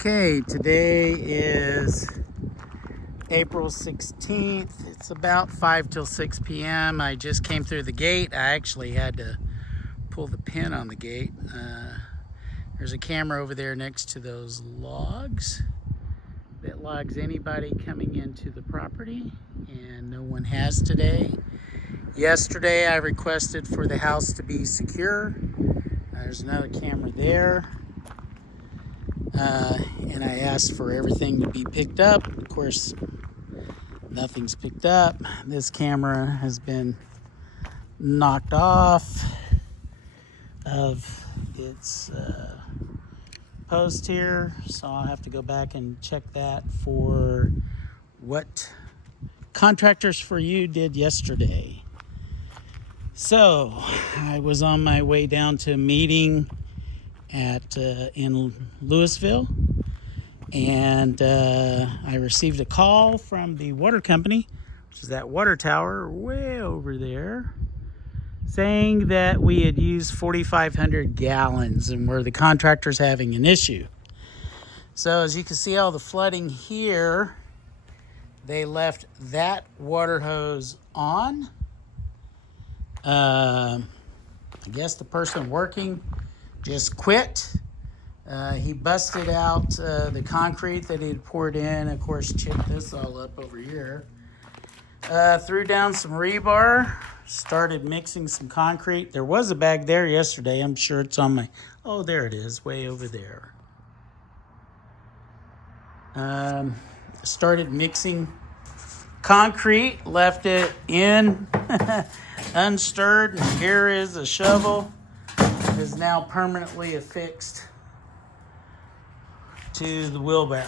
Okay, today is April 16th. It's about 5 till 6 p.m. I just came through the gate. I actually had to pull the pin on the gate. There's a camera over there next to those logs that logs anybody coming into the property, and no one has today. Yesterday I requested for the house to be secure. There's another camera there. And I asked for everything to be picked up. Of course, nothing's picked up. This camera has been knocked off of its post here, so I'll have to go back and check that for what Contractors for You did yesterday. So I was on my way down to a meeting in Louisville, and I received a call from the water company, which is that water tower way over there, saying that we had used 4,500 gallons and where the contractor's having an issue. So as you can see, all the flooding here, they left that water hose on. I guess the person working just quit. He busted out the concrete that he'd poured in, of course chipped this all up over here. Threw down some rebar, started mixing some concrete. There was a bag there yesterday. I'm sure it's on my, oh, there it is, way over there. Started mixing concrete, left it in unstirred, and here is a shovel. Is now permanently affixed to the wheelbarrow.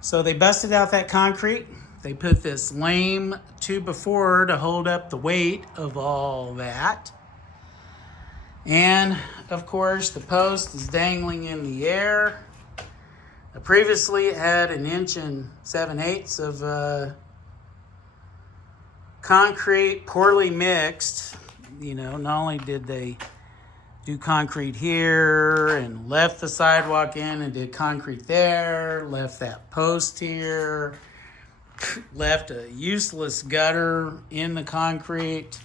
So they busted out that concrete. They put this lame 2x4 to hold up the weight of all that. And of course, the post is dangling in the air. Previously, it had 1 7/8 of concrete, poorly mixed. You know, not only did they do concrete here and left the sidewalk in and did concrete there, left that post here, left a useless gutter in the concrete.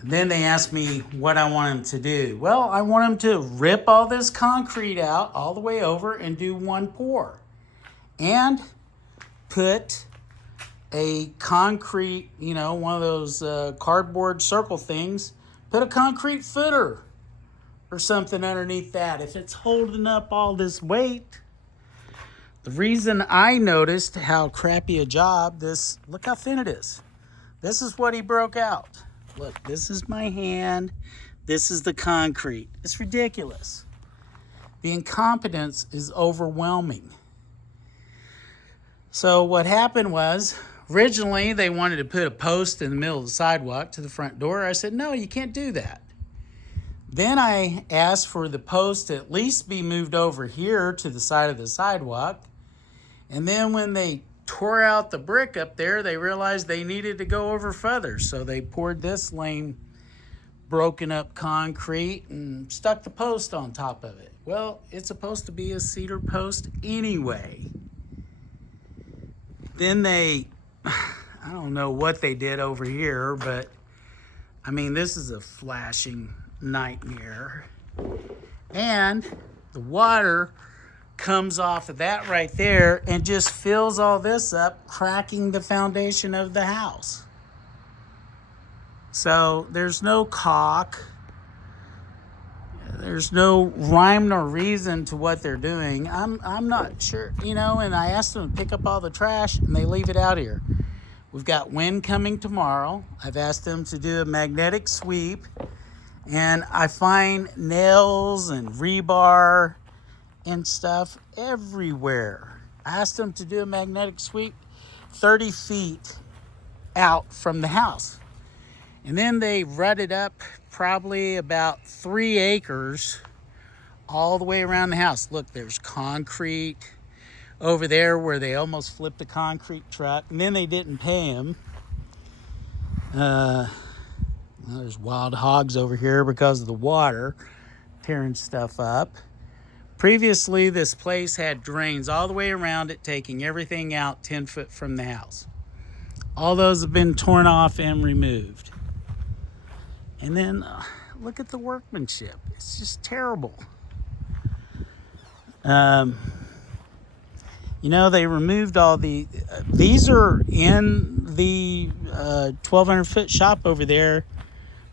And then they asked me what I want them to do. Well, I want them to rip all this concrete out all the way over and do one pour. And put a concrete, you know, one of those cardboard circle things, put a concrete footer or something underneath that if it's holding up all this weight. The reason I noticed how crappy a job this, look how thin it is. This is what he broke out. Look, this is my hand. This is the concrete. It's ridiculous. The incompetence is overwhelming. So what happened was, originally, they wanted to put a post in the middle of the sidewalk to the front door. I said, no, you can't do that. Then I asked for the post to at least be moved over here to the side of the sidewalk. And then when they tore out the brick up there, they realized they needed to go over further. So they poured this lame, broken up concrete and stuck the post on top of it. Well, it's supposed to be a cedar post anyway. Then I don't know what they did over here, but I mean, this is a flashing nightmare. And the water comes off of that right there and just fills all this up, cracking the foundation of the house. So there's no caulk. There's no rhyme nor reason to what they're doing. I'm not sure, you know, and I asked them to pick up all the trash and they leave it out here. We've got wind coming tomorrow. I've asked them to do a magnetic sweep, and I find nails and rebar and stuff everywhere. I asked them to do a magnetic sweep 30 feet out from the house. And then they rutted up probably about 3 acres all the way around the house. Look, there's concrete over there where they almost flipped a concrete truck, and then they didn't pay him. Well, there's wild hogs over here because of the water tearing stuff up. Previously, this place had drains all the way around it, taking everything out 10 foot from the house. All those have been torn off and removed. And then look at the workmanship. It's just terrible. They removed all these are in the 1,200 foot shop over there,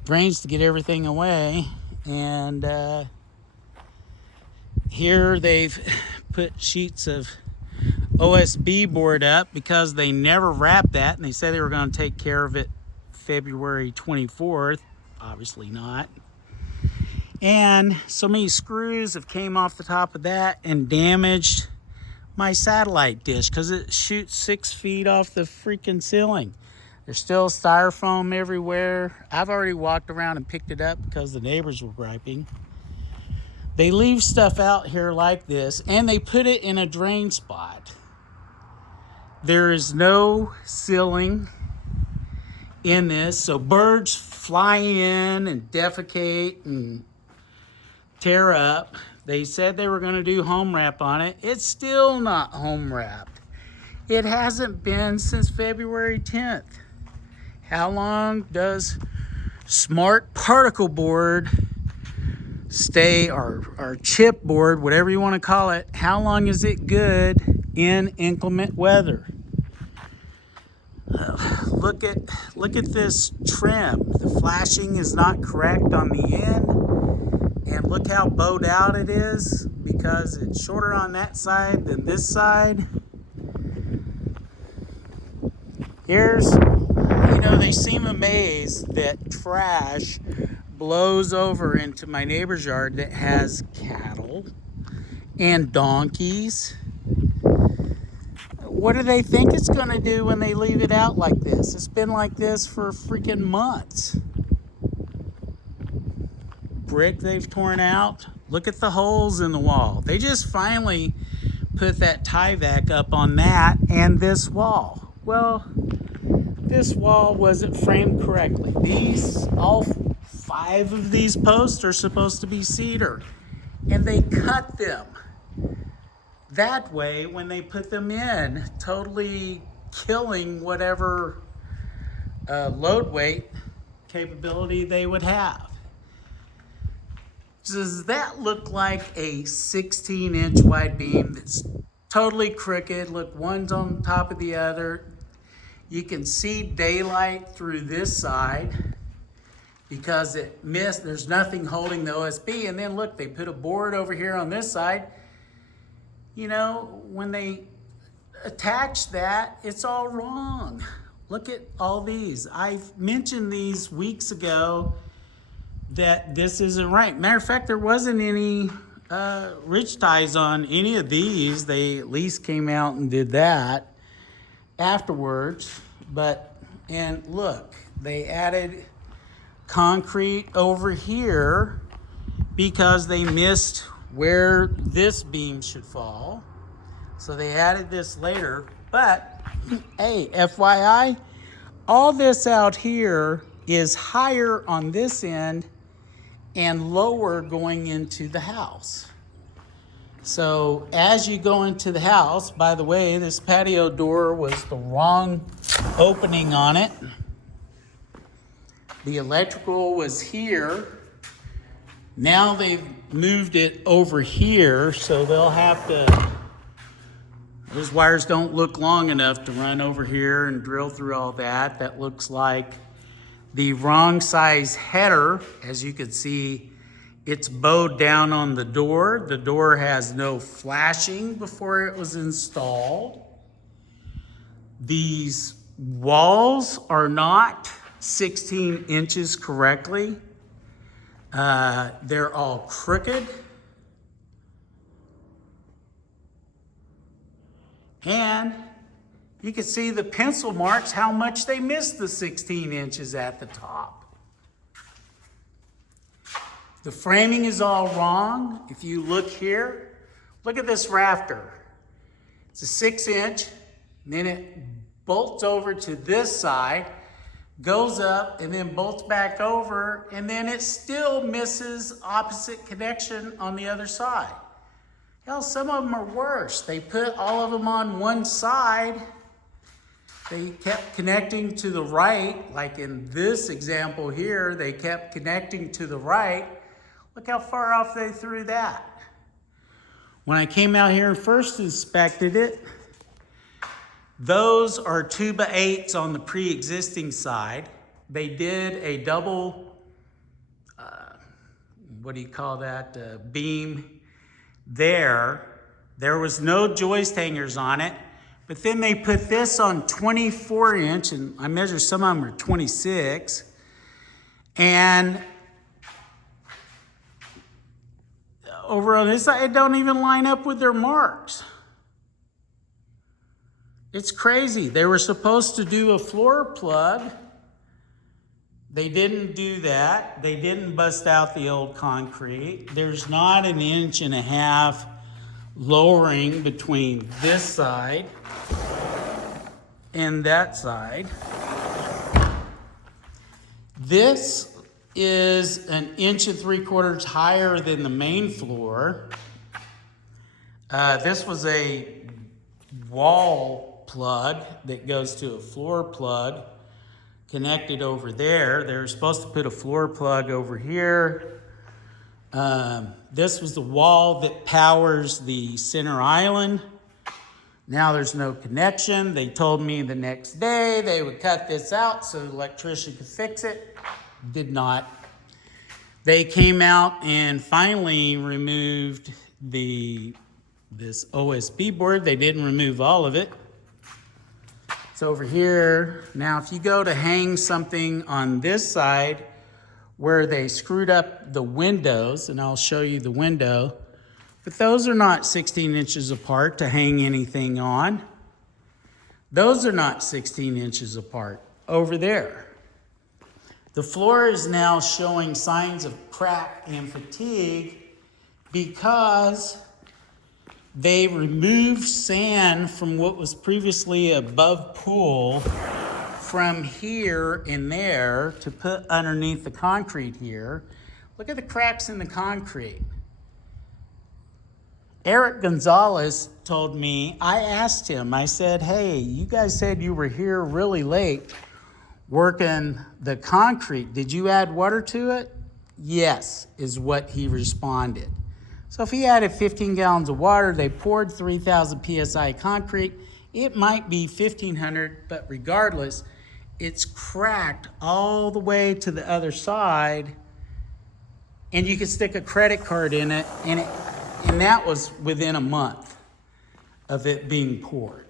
drains to get everything away. And here they've put sheets of OSB board up because they never wrapped that, and they said they were going to take care of it February 24th. Obviously not. And so many screws have came off the top of that and damaged my satellite dish because it shoots 6 feet off the freaking ceiling. There's still styrofoam everywhere. I've already walked around and picked it up because the neighbors were griping. They leave stuff out here like this, and they put it in a drain spot. There is no ceiling in this, so birds fly in and defecate and tear up. They said they were going to do home wrap on it. It's still not home wrapped. It hasn't been since February 10th. How long does smart particle board stay, or chipboard, whatever you want to call it, how long is it good in inclement weather? Look at this trim. The flashing is not correct on the end, and look how bowed out it is because it's shorter on that side than this side. They seem amazed that trash blows over into my neighbor's yard that has cattle and donkeys. What do they think it's going to do when they leave it out like this? It's been like this for freaking months. Brick they've torn out. Look at the holes in the wall. They just finally put that tie vac up on that and this wall. Well, this wall wasn't framed correctly. All 5 of these posts are supposed to be cedar, and they cut them that way when they put them in, totally killing whatever load weight capability they would have. Does that look like a 16-inch wide beam that's totally crooked? Look, one's on top of the other. You can see daylight through this side because it missed. There's nothing holding the OSB. And then look, they put a board over here on this side. When they attach that, it's all wrong. Look at all these. I've mentioned these weeks ago that this isn't right. Matter of fact, there wasn't any ridge ties on any of these. They at least came out and did that afterwards. And look, they added concrete over here because they missed where this beam should fall. So they added this later. But hey, FYI, all this out here is higher on this end and lower going into the house. So as you go into the house, by the way, this patio door was the wrong opening on it. The electrical was here. Now they've moved it over here, so they'll have to, those wires don't look long enough to run over here and drill through all that. That looks like the wrong size header. As you can see, it's bowed down on the door. The door has no flashing before it was installed. These walls are not 16 inches correctly. They're all crooked. And you can see the pencil marks, how much they missed the 16 inches at the top. The framing is all wrong. If you look here, look at this rafter. It's a 6-inch, and then it bolts over to this side, goes up, and then bolts back over, and then it still misses opposite connection on the other side. Hell, some of them are worse. They put all of them on one side. They kept connecting to the right, like in this example here, they kept connecting to the right. Look how far off they threw that. When I came out here and first inspected it, those are 2x8s on the pre-existing side. They did a double, what do you call that, beam there. There was no joist hangers on it. But then they put this on 24-inch, and I measured some of them are 26. And over on this side, it don't even line up with their marks. It's crazy. They were supposed to do a floor plug. They didn't do that. They didn't bust out the old concrete. There's not 1.5 inches lowering between this side and that side. This is 1 3/4 inches higher than the main floor. This was a wall plug that goes to a floor plug connected over there. They were supposed to put a floor plug over here. This was the wall that powers the center island. Now there's no connection. They told me the next day they would cut this out so the electrician could fix it. Did not. They came out and finally removed this OSB board. They didn't remove all of it. It's over here. Now if you go to hang something on this side, where they screwed up the windows, and I'll show you the window, but those are not 16 inches apart to hang anything on. Those are not 16 inches apart over there. The floor is now showing signs of crack and fatigue because they removed sand from what was previously above pool from here and there to put underneath the concrete here. Look at the cracks in the concrete. Eric Gonzalez told me, I asked him, I said, hey, you guys said you were here really late working the concrete. Did you add water to it? Yes, is what he responded. So if he added 15 gallons of water, they poured 3,000 PSI concrete, it might be 1,500, but regardless, it's cracked all the way to the other side, and you could stick a credit card in it, and that was within a month of it being poured.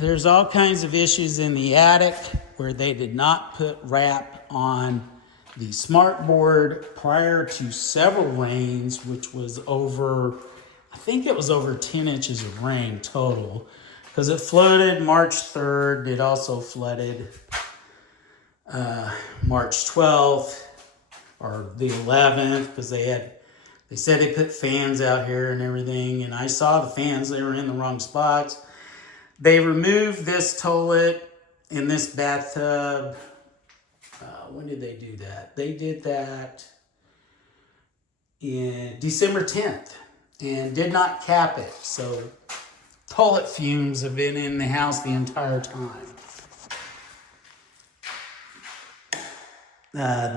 There's all kinds of issues in the attic where they did not put wrap on the smart board prior to several rains, which was over, I think it was over 10 inches of rain total, because it flooded March 3rd. It also flooded March 12th or the 11th, because they said they put fans out here and everything, and I saw the fans. They were in the wrong spots. They removed this toilet in this bathtub. When did they do that? They did that in December 10th and did not cap it. So toilet fumes have been in the house the entire time.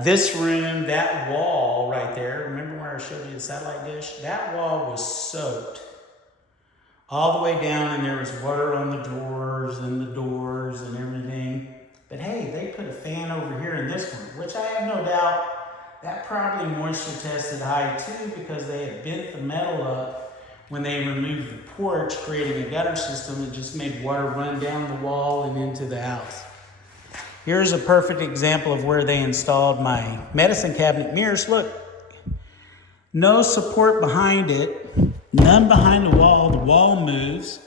This room, that wall right there, remember where I showed you the satellite dish? That wall was soaked all the way down, and there was water on the drawers and the doors and everything. But hey, they put a fan over here in this one, which I have no doubt that probably moisture tested high too, because they had bent the metal up when they removed the porch, creating a gutter system that just made water run down the wall and into the house. Here's a perfect example of where they installed my medicine cabinet mirrors. Look, no support behind it, none behind the wall moves.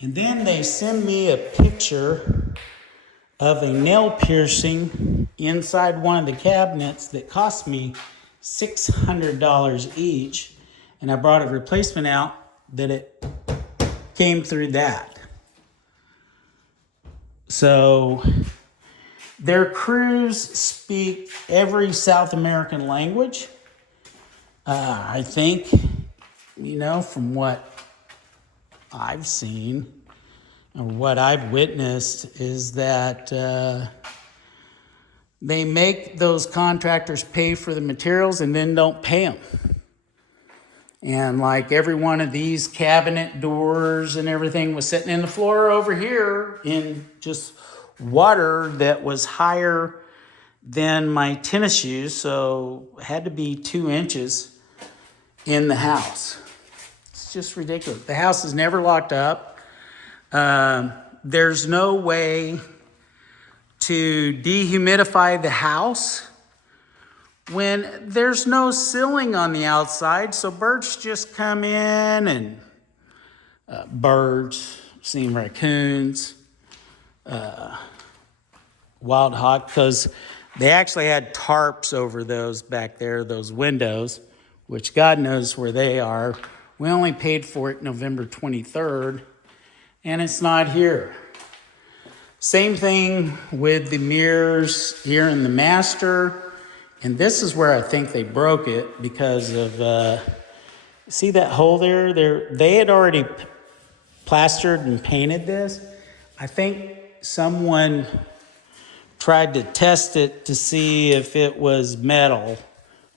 And then they send me a picture of a nail piercing inside one of the cabinets that cost me $600 each. And I brought a replacement out that it came through that. So Their crews speak every South American language. I think, from what I've seen or what I've witnessed is that they make those contractors pay for the materials and then don't pay them. And like every one of these cabinet doors and everything was sitting in the floor over here in just water that was higher than my tennis shoes. So it had to be 2 inches in the house. It's just ridiculous. The house is never locked up. There's no way to dehumidify the house when there's no ceiling on the outside, so birds just come in and birds, seen raccoons, wild hog, because they actually had tarps over those back there, those windows, which God knows where they are. We only paid for it November 23rd, and it's not here. Same thing with the mirrors here in the master. And this is where I think they broke it because of, see that hole there? They had already plastered and painted this. I think someone tried to test it to see if it was metal.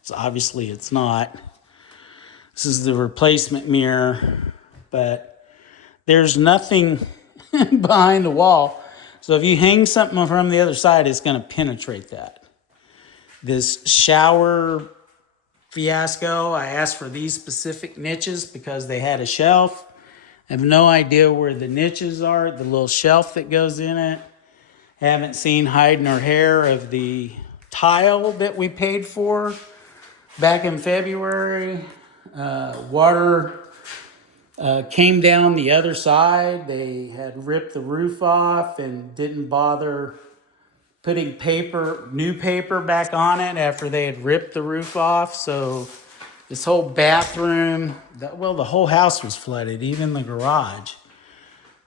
So obviously it's not. This is the replacement mirror, but there's nothing behind the wall. So if you hang something from the other side, it's going to penetrate that. This shower fiasco, I asked for these specific niches because they had a shelf. I have no idea where the niches are, the little shelf that goes in it. Haven't seen hide nor hair of the tile that we paid for back in February. Water came down the other side. They had ripped the roof off and didn't bother putting new paper back on it after they had ripped the roof off. So this whole bathroom, the whole house was flooded, even the garage.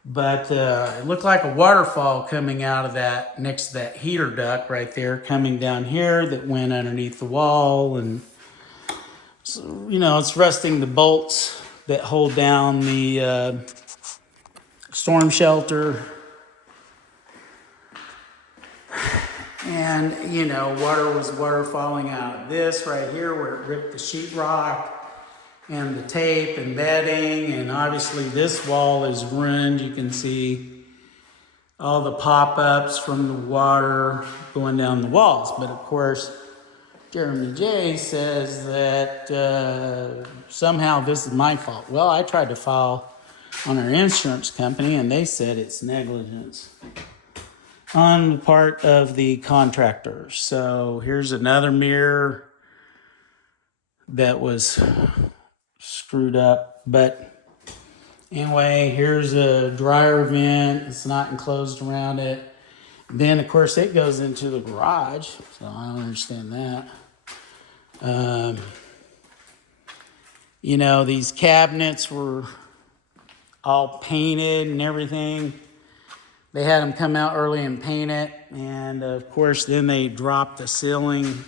But it looked like a waterfall coming out of that, next to that heater duct right there, coming down here that went underneath the wall. And, so, it's rusting the bolts that hold down the storm shelter. And, water falling out of this right here where it ripped the sheetrock and the tape and bedding. And obviously this wall is ruined. You can see all the pop-ups from the water going down the walls. But of course, Jeremy J says that somehow this is my fault. Well, I tried to file on our insurance company and they said it's negligence on the part of the contractor. So here's another mirror that was screwed up. But anyway, here's a dryer vent. It's not enclosed around it. Then, of course, it goes into the garage. So I don't understand that. These cabinets were all painted and everything. They had them come out early and paint it. And, of course, then they dropped the ceiling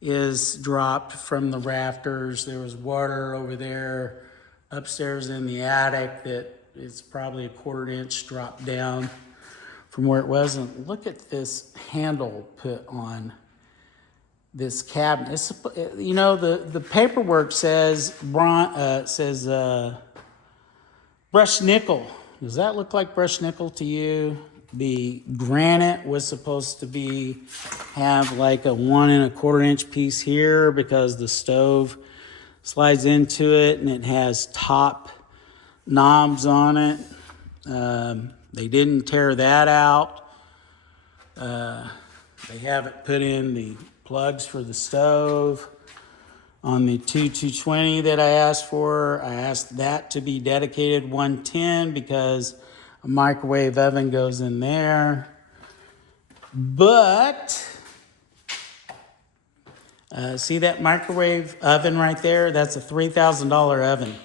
is dropped from the rafters. There was water over there upstairs in the attic that is probably a 1/4 inch drop down from where it was. And look at this handle put on this cabinet. It's, the paperwork says brushed nickel. Does that look like brushed nickel to you? The granite was supposed to have like a 1 1/4 inch piece here because the stove slides into it and it has top knobs on it. They didn't tear that out. They haven't put in the plugs for the stove. On the 220 that I asked for, I asked that to be dedicated 110 because a microwave oven goes in there. But, see that microwave oven right there? That's a $3,000 oven.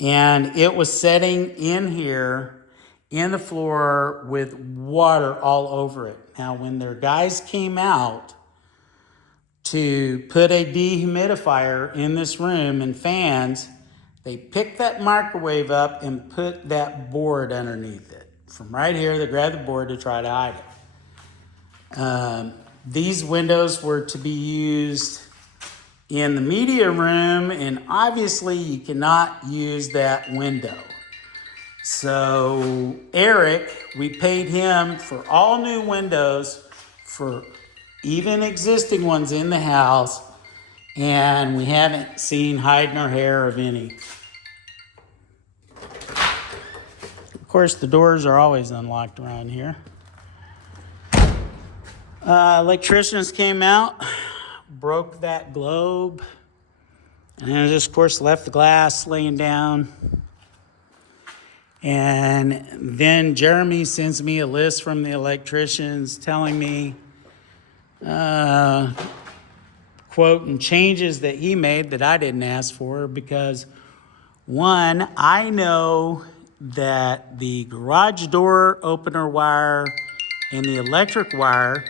And it was setting in here in the floor with water all over it. Now, when their guys came out to put a dehumidifier in this room and fans, they picked that microwave up and put that board underneath it. From right here, they grabbed the board to try to hide it. These windows were to be used in the media room, and obviously you cannot use that window. So Eric, we paid him for all new windows for even existing ones in the house, and we haven't seen hide nor hair of any. Of course, the doors are always unlocked around here. Electricians came out, broke that globe, and just, of course, left the glass laying down. And then Jeremy sends me a list from the electricians telling me, quote, changes that he made that I didn't ask for, because one, I know that the garage door opener wire and the electric wire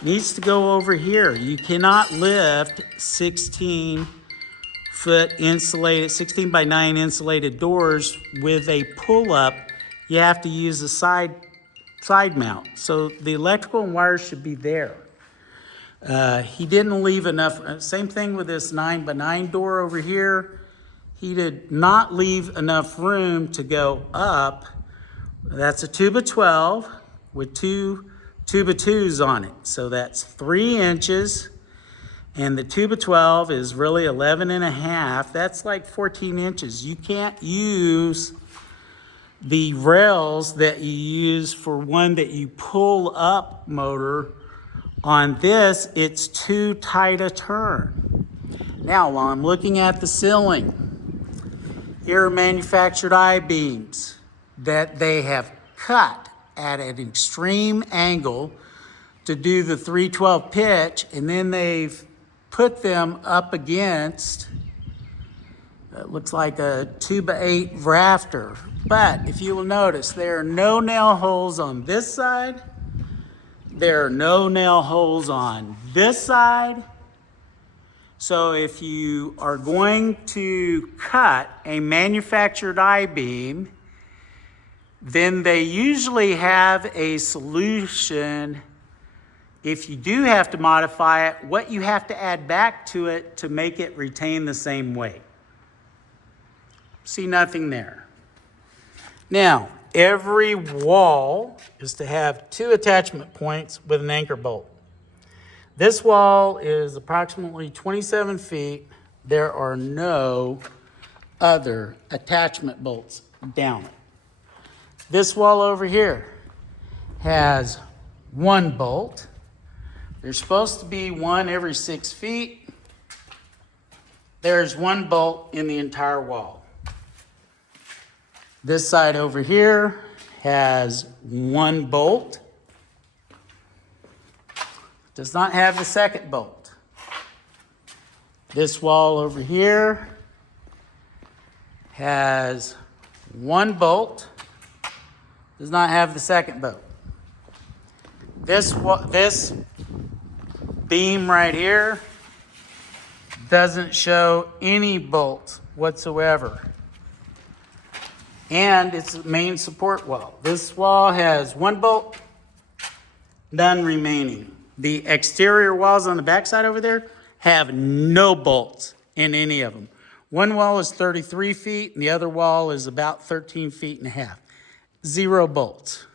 needs to go over here. You cannot lift 16-foot insulated, 16 by 9 insulated doors with a pull-up. You have to use a side mount. So the electrical wires should be there. He didn't leave enough. Same thing with this 9 by 9 door over here. He did not leave enough room to go up. That's a 2x12 with 2 2x2s on it. So that's 3 inches. And the 2x12 is really 11.5. That's like 14 inches. You can't use the rails that you use for one that you pull up motor. On this, it's too tight a turn. Now, while I'm looking at the ceiling, here are manufactured I-beams that they have cut at an extreme angle to do the 312 pitch, and then they've put them up against, it looks like a 2x8 rafter. But if you will notice, there are no nail holes on this side. There are no nail holes on this side. So if you are going to cut a manufactured I-beam, then they usually have a solution. If you do have to modify it, what you have to add back to it to make it retain the same weight. See nothing there. Now, every wall is to have 2 attachment points with an anchor bolt. This wall is approximately 27 feet. There are no other attachment bolts down it. This wall over here has 1 bolt. There's supposed to be 1 every 6 feet. There's 1 bolt in the entire wall. This side over here has 1 bolt. Does not have the second bolt. This wall over here has 1 bolt. Does not have the second bolt. This beam right here doesn't show any bolts whatsoever. And it's a main support wall. This wall has 1 bolt, none remaining. The exterior walls on the backside over there have no bolts in any of them. One wall is 33 feet and the other wall is about 13 feet and a half. 0 bolts.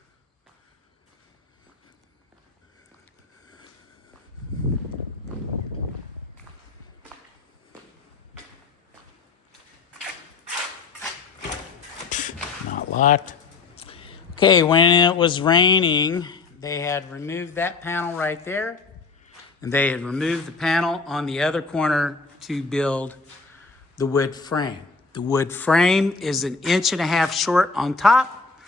Not locked. Okay, when it was raining, they had removed that panel right there, and they had removed the panel on the other corner to build the wood frame. The wood frame is 1.5 inches short on top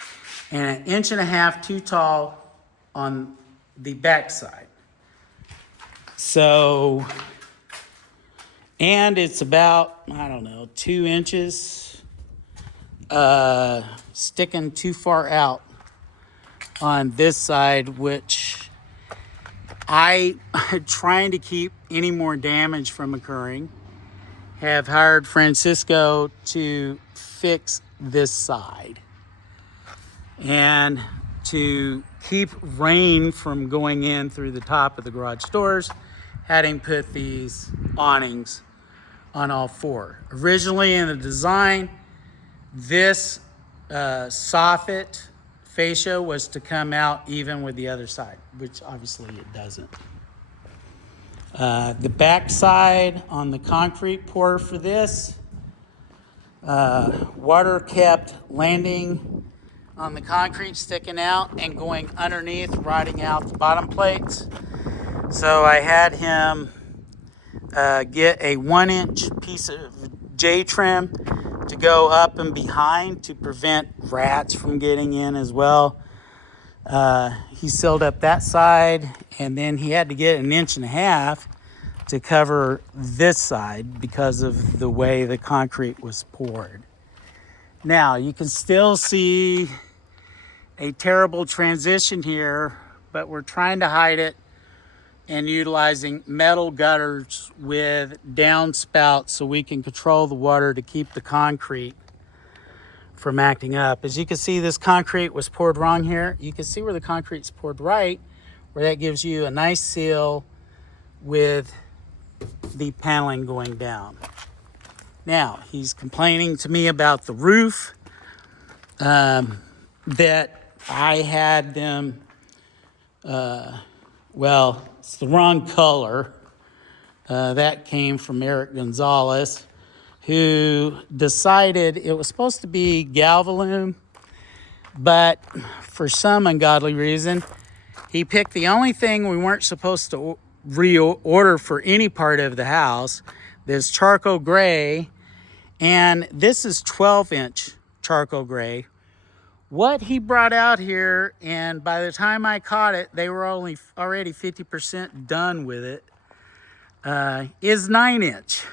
and 1.5 inches too tall on the back side. So, and it's about, I don't know, 2 inches sticking too far out on this side, which I, trying to keep any more damage from occurring, have hired Francisco to fix this side and to keep rain from going in through the top of the garage doors, had him put these awnings on all four. Originally in the design, this soffit fascia was to come out even with the other side, which obviously it doesn't. The back side on the concrete pour for this, water kept landing on the concrete, sticking out and going underneath, rotting out the bottom plates. So I had him get a 1-inch piece of J-trim to go up and behind to prevent rats from getting in as well. He sealed up that side, and then he had to get 1.5 inches to cover this side because of the way the concrete was poured. Now, you can still see a terrible transition here, but we're trying to hide it and utilizing metal gutters with downspouts so we can control the water to keep the concrete from acting up. As you can see, this concrete was poured wrong here. You can see where the concrete's poured right, where that gives you a nice seal with the paneling going down. Now, he's complaining to me about the roof, that I had them, well, it's the wrong color. That came from Eric Gonzalez, who decided it was supposed to be galvalume, but for some ungodly reason, he picked the only thing we weren't supposed to reorder for any part of the house, this charcoal gray, and this is 12-inch charcoal gray. What he brought out here, and by the time I caught it, they were already 50% done with it, is 9-inch.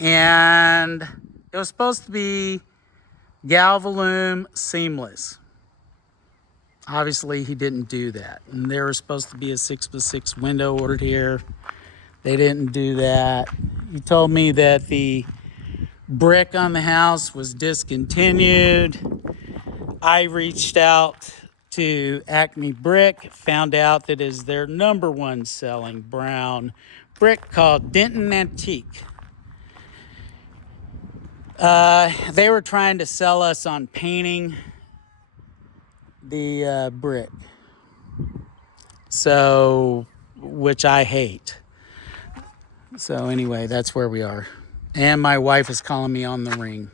And it was supposed to be galvalume seamless. Obviously, he didn't do that. And there was supposed to be a 6x6 window ordered here. They didn't do that. He told me that the brick on the house was discontinued. I reached out to Acme Brick, found out that is their #1 selling brown brick called Denton Antique. They were trying to sell us on painting the brick, so, which I hate. So anyway, that's where we are. And my wife is calling me on the ring.